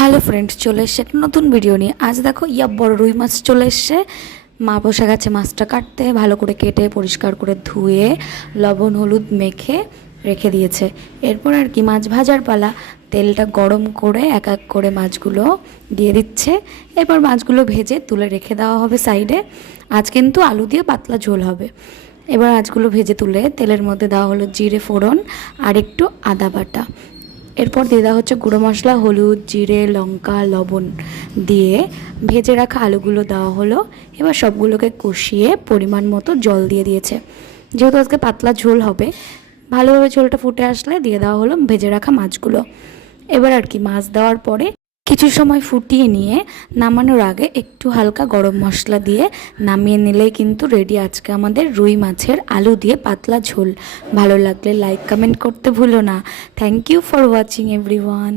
Hello friends, চলে এসছে একটা নতুন ভিডিও নিয়ে। আজ দেখো বড় রুই মাছ চলে এসছে। মা বসে গেছে মাছটা কাটতে, ভালো করে কেটে পরিষ্কার করে ধুয়ে লবণ হলুদ মেখে রেখে দিয়েছে। এরপর আর কি মাছ ভাজার পালা। তেলটা গরম করে এক এক করে মাছগুলো দিয়ে দিচ্ছে। এরপর মাছগুলো ভেজে তুলে রেখে দেওয়া হবে সাইডে। আজ কিন্তু আলু দিয়ে পাতলা ঝোল হবে। এবার মাছগুলো ভেজে তুলে তেলের মধ্যে দেওয়া হলো জিরে ফোড়ন আর একটু আদা বাটা। এরপর দিয়ে দেওয়া হচ্ছে গুঁড়ো মশলা, হলুদ, জিরে, লঙ্কা, লবণ দিয়ে ভেজে রাখা আলুগুলো দেওয়া হলো। এবার সবগুলোকে কষিয়ে পরিমাণ মতো জল দিয়ে দিয়েছে। যেহেতু আজকে পাতলা ঝোল হবে, ভালোভাবে ঝোলটা ফুটে আসলে দিয়ে দেওয়া হলো ভেজে রাখা মাছগুলো। এবার আর কি মাছ দেওয়ার পরে কিছু সময় ফুটিয়ে নিয়ে নামানোর আগে একটু হালকা গরম মশলা দিয়ে নামিয়ে নিলেই কিন্তু রেডি আজকে আমাদের রুই মাছের আলু দিয়ে পাতলা ঝোল। ভালো লাগলে লাইক কমেন্ট করতে ভুলো না। Thank you for watching everyone.